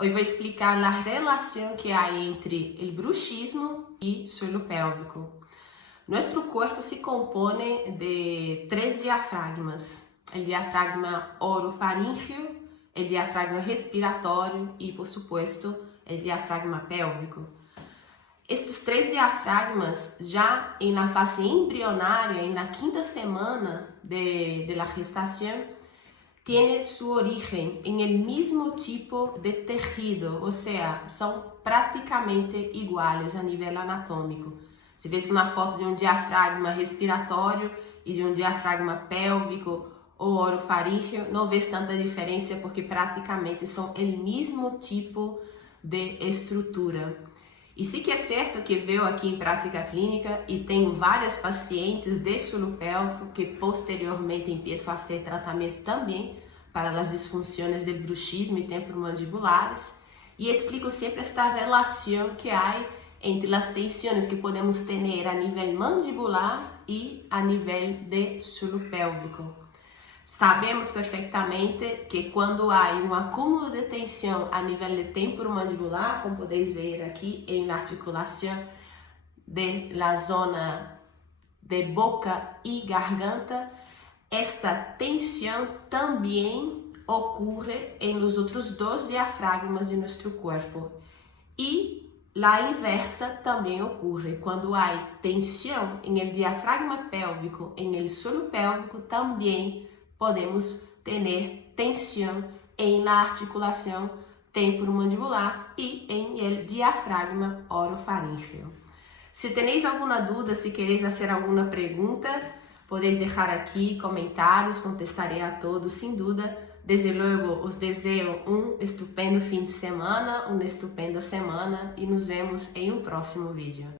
Hoy voy a explicar la relación que hay entre el bruxismo y suelo pélvico. Nuestro cuerpo se compone de 3 diafragmas: el diafragma orofaríngeo, el diafragma respiratório y, por supuesto, el diafragma pélvico. Estes 3 diafragmas, já em la fase embrionária, en la 5ª semana de la gestación, tiene su origen en el mismo tipo de tejido, o sea, son prácticamente iguales a nivel anatómico. Se ves uma foto de um diafragma respiratório e de um diafragma pélvico ou orofaríngeo, não vês tanta diferença porque praticamente são o mesmo tipo de estrutura. E sim que é certo que veio aqui em prática clínica e tenho várias pacientes de suelo pélvico que posteriormente começam a ser tratamento também para as disfunções do bruxismo e temporomandibulares, e explico sempre esta relação que há entre as tensões que podemos ter a nível mandibular e a nível de suelo pélvico. Sabemos perfeitamente que quando há um acúmulo de tensão a nível de temporomandibular, como podeis ver aqui em la articulação de la zona de boca e garganta, esta tensão também ocorre em los outros 2 diafragmas de nosso corpo. E la inversa também ocorre. Quando há tensão em el diafragma pélvico, em el suelo pélvico, também podemos ter tensão em la articulação temporomandibular e em el diafragma orofaríngeo. Se tenéis alguma dúvida, se queréis fazer alguma pergunta, podeis deixar aqui comentários, contestarei a todos sem dúvida. Desde logo, os desejo um estupendo fim de semana, uma estupenda semana e nos vemos em um próximo vídeo.